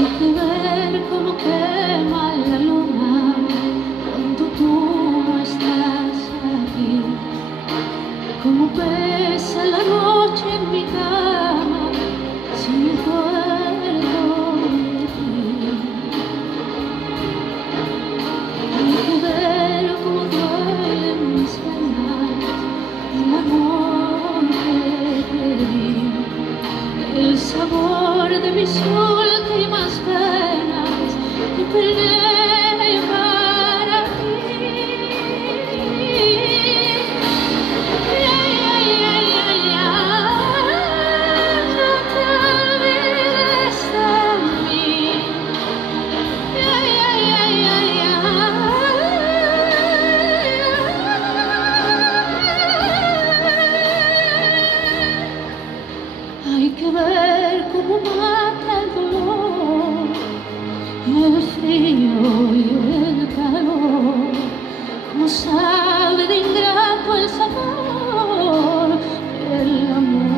Hay que ver cómo quema la luna cuando tú no estás aquí, cómo pesa la noche en mi cama si me acuerdo de ti. Hay que ver cómo duelen mis penas, el amor que te di, el sabor de mis últimas penas que peleé para ti. No te olvides de mí. Hay que ver cómo mata el dolor, el frío y el calor, cómo sabe de ingrato el sabor del amor.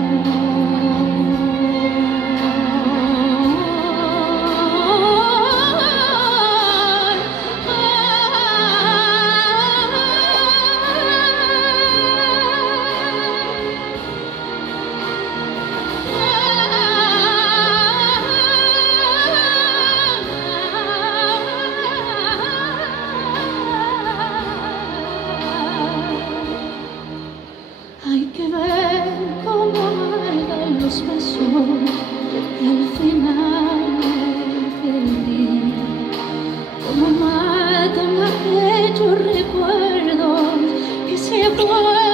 Hay que ver cómo amargan los besos y al final del día, cómo matan aquellos recuerdos que se vuelven